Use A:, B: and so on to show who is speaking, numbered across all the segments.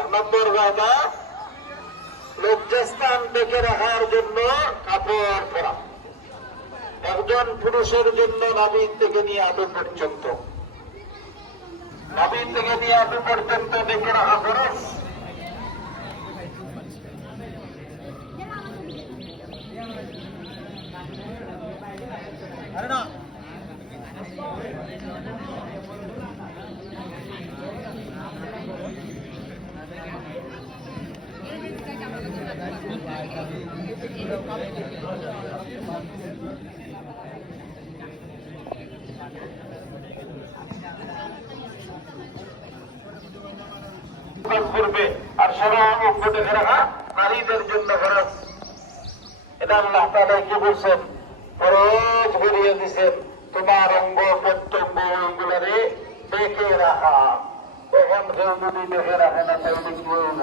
A: এক নম্বর জায়গা লজ্জাস্থান ডেকে রাখার জন্য কাপড় পরা। একজন পুরুষের জন্য নাবির থেকে নিয়ে আদু পর্যন্ত। নাবিন থেকে নিয়ে আদু পর্যন্ত ডেকে রাখা খরচ? করবে আর সারা দেখে রাখা নারীদের জন্য খরচ এটা আল্লাহ তাআলা কি বলছেন? খরচ করিয়ে দিছেন। তোমার অঙ্গ প্রত্যঙ্গ ওইগুলারে দেখে রাখা। তখন কেউ যদি দেখে রাখে না তাহলে কি হইব?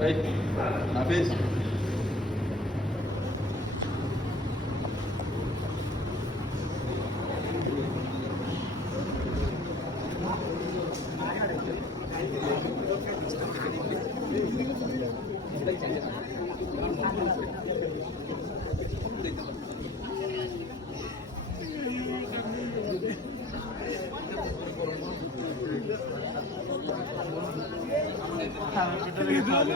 B: Right?
A: Hafiz? ఇదొనే కాదు